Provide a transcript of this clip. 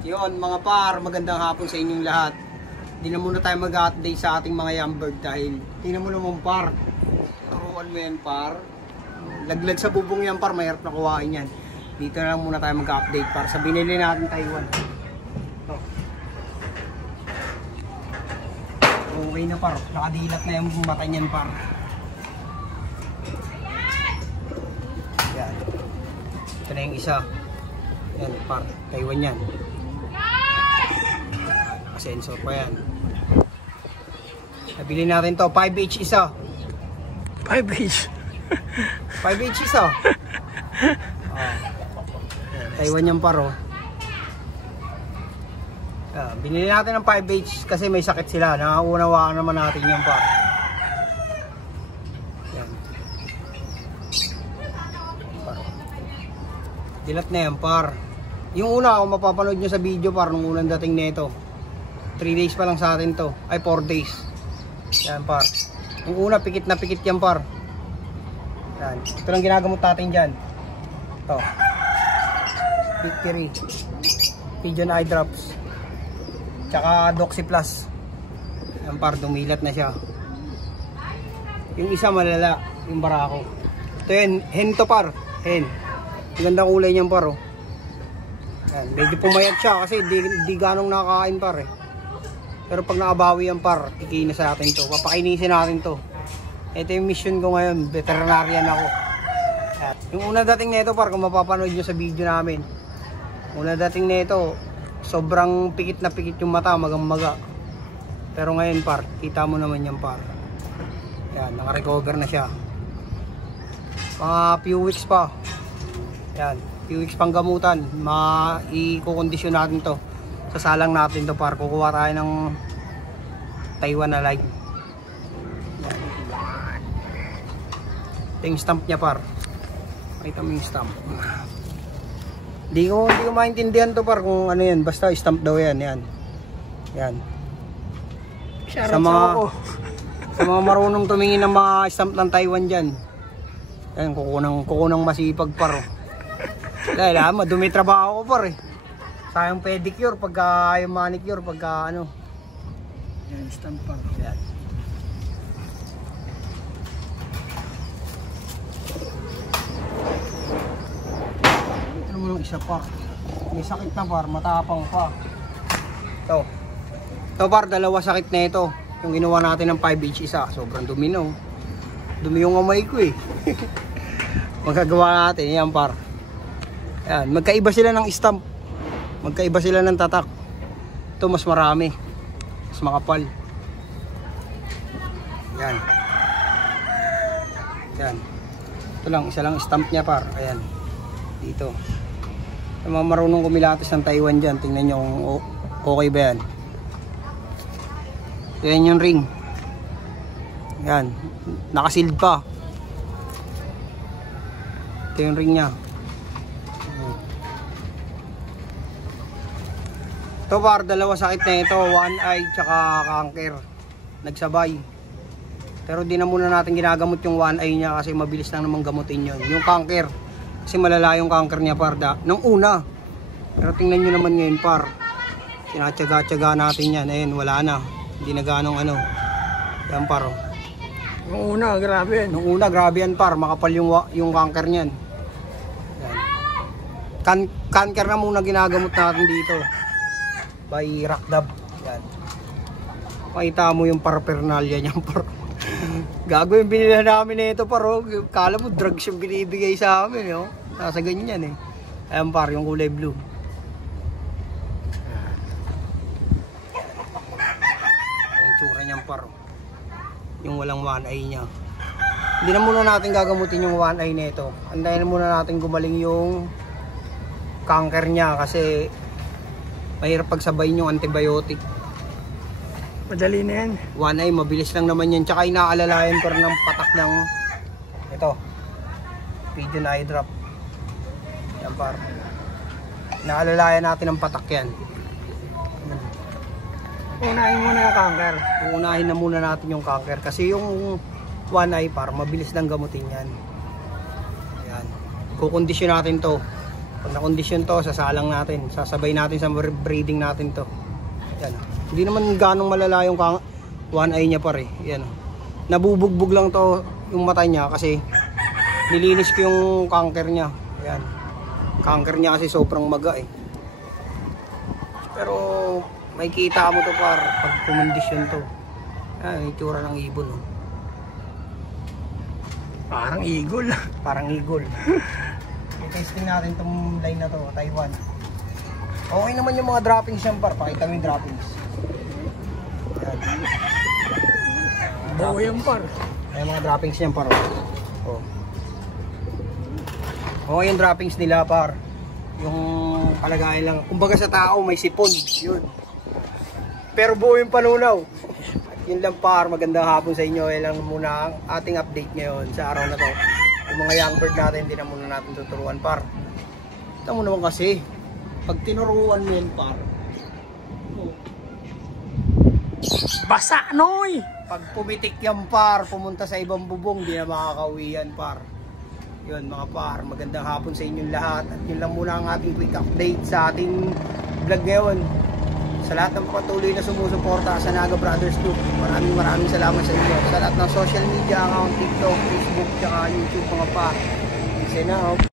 Yun mga par, magandang hapon sa inyong lahat. Hindi na muna tayo mag-update sa ating mga Yambird dahil tingnan mo naman par. Turuan mo yan par. Laglag sa bubong yan par, mahirap na kuhain yan. Dito na lang muna tayo mag-update par sa binili natin Taiwan. Ito. Okay na par, nakadilat na yung mata niyan par. Yan. Ito na yung isa. Yan par, Taiwan yan. Sensor pa yan. Nabili natin to 5H isa. 5H 5H isa. Taiwan yung paro. Binili natin ng 5H kasi may sakit sila. Nakaunawaan naman natin yung par. Yan. Paro. Dilat na yan par. Yung una kung mapapanood nyo sa video par nung unang dating nito. 3 days pa lang sa atin to. Ay 4 days. Yan par. Yung una pikit na pikit yan par. Yan. Ito lang ginagamot natin dyan. Ito. Victory. Pigeon eye drops. Tsaka Doxy Plus. Yan par. Dumilat na siya. Yung isa malala. Yung barako. Ito yan. Hen to par. Hen. Maganda kulay niyan par oh. Yan. Medyo pumayat siya kasi di ganong nakakain par eh. Pero pag nakabawi yan par, ikinis natin to. Papakainisin natin to. Ito yung mission ko ngayon. Veterinarian ako. At yung una dating nito par, kung mapapanood nyo sa video namin. Una dating nito, sobrang pikit na pikit yung mata, magang-maga. Pero ngayon par, kita mo naman yan par. Yan, naka-recover na siya. Mga few weeks pa. Yan, few weeks pang gamutan. I-kondisyon natin to. Sasalang natin to par. Kukuha tayo ng Taiwan Alive. Ito yung stamp niya par. Makita mo yung stamp. Hindi ko maintindihan to par kung ano yan. Basta stamp daw yan. Yan. Yan. Sa mga marunong tumingin ng mga stamp ng Taiwan dyan. Yan. Kukunang masipag par. Dahil madumi trabaho ko par eh. Sayang pedicure pagka yung manicure pagka ano. Yan, stamp pa. Yan. Ito naman yung isa pa. May sakit na par, matapang pa. Ito. Ito par, dalawa sakit na ito. Yung ginawa natin ng 5H isa. Sobrang dumi no. Dumi yung kamay ko eh. Magagawa natin. Yan par. Yan, magkaiba sila ng stamp. Magkaiba sila ng tatak. Ito mas marami. Mas makapal. Yan. Yan. Ito lang, isa lang stamp niya par. Ayan. Dito. Yung mga marunong kumilatis ng Taiwan dyan. Tingnan nyo kung okay ba yan. Yan yung ring. Yan. Nakasealed pa. Ito yung ring niya. Ito par, dalawa sakit na ito, one eye tsaka cancer. Nagsabay. Pero di na muna natin ginagamot yung one eye niya kasi mabilis lang naman gamutin yun. Yung cancer, kasi malala yung cancer niya par nung una. Pero tingnan nyo naman ngayon par. Sinatsaga-tsaga natin yan. Ayun, wala na. Hindi na ganong ano. Yan par. Nung una, grabe yan. Nung una, grabe yan par. Makapal yung cancer niyan. Yan. Cancer na muna ginagamot natin dito. By Rakdab. Yan. Makita mo yung paraphernalia niyan par. Gago yung binili namin nito par. Kala mo drugs yung binibigay sa amin. Oh. Nasa ganyan eh. Ayan par, yung kulay blue. Ayan yung tsura niyan par. Yung walang one eye niya. Hindi na muna natin gagamutin yung one eye nito. Andayin na muna natin gumaling yung cancer niya kasi mahirap pagsabayin yung antibiotic. Madali na yan. One eye, mabilis lang naman yan. Tsaka inaalalayan ko rin ng patak ng ito. Pigeon eye drop. Yan par. Inaalalayan natin ng patak yan. Unahin muna yung cancer. Unahin na muna natin yung cancer. Kasi yung one eye par, mabilis lang gamutin yan. Yan. Kukondisyon natin to. Pag na-condition to, sasalang natin. Sasabay natin sa breeding natin to. Yan. Hindi naman ganong malala yung one eye niya par eh. Yan. Nabubugbog lang to yung mata niya kasi nilinis ko yung canker niya. Yan. Canker niya kasi sobrang maga eh. Pero may kita mo to par pag kumondisyon to. Yan, itsura ng ibon. Oh. Parang eagle. Parang eagle. I-testing natin itong line na to, Taiwan. Okay naman yung mga droppings yan par. Pakita mo yung droppings. Yan. Bawa yan par. Ay mga droppings yan par. Oh. Okay yung droppings nila par. Yung kalagayan lang. Kumbaga sa tao may sipon. Yun. Pero buo yung panunaw. Yun lang par. Magandang hapon sa inyo. Yan lang muna ang ating update ngayon sa araw na to. Yung mga young bird natin, hindi na muna natin tuturuan par. Ito mo naman kasi, pag tinuruan mo yan par, Basa, noy! pag pumitik yan par, pumunta sa ibang bubong, di na makakauwi yan par. Yun mga par, magandang hapon sa inyong lahat. At yun lang muna ang ating quick update sa ating vlog ngayon. Sa lahat ng patuloy na sumusuporta sa Naga Brothers Group, maraming salamat sa inyo. Sa lahat ng social media account, TikTok, Facebook, tsaka YouTube mga par. Peace out.